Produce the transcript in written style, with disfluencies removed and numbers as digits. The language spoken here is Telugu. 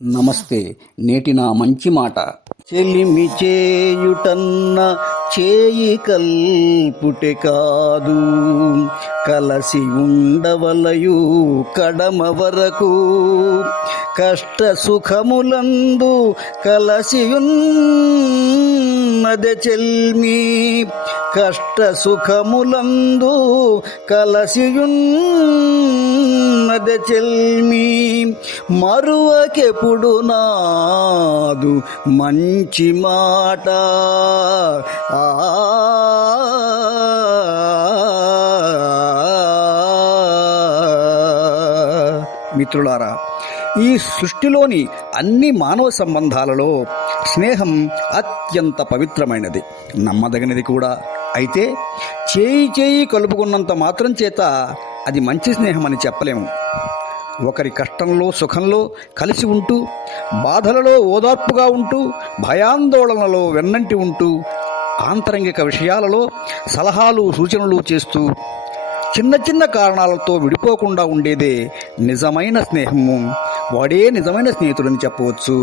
నమస్తే. నేటి నా మంచి మాట. చెలిమి చేయుటన్న చేయి కల్పుటే కాదు, కలసి ఉండవలయు కడమ వరకు. కష్ట సుఖములందు కలసియున్నదే చెల్మి, కష్ట సుఖములందు కలసియున్నదే చెల్మి. మరువకెప్పుడు నాదు మంచి మాట. మిత్రులారా, ఈ సృష్టిలోని అన్ని మానవ సంబంధాలలో స్నేహం అత్యంత పవిత్రమైనది, నమ్మదగినది కూడా. అయితే చేయి కలుపుకున్నంత మాత్రం చేత అది మంచి స్నేహం అని చెప్పలేము. ఒకరి కష్టంలో సుఖంలో కలిసి ఉంటూ, బాధలలో ఓదార్పుగా ఉంటూ, భయాందోళనలో వెన్నంటి ఉంటూ, ఆంతరంగిక విషయాలలో సలహాలు సూచనలు చేస్తూ, చిన్న చిన్న కారణాలతో విడిపోకుండా ఉండేదే నిజమైన స్నేహము. వాడే నిజమైన స్నేహితుడని చెప్పవచ్చు.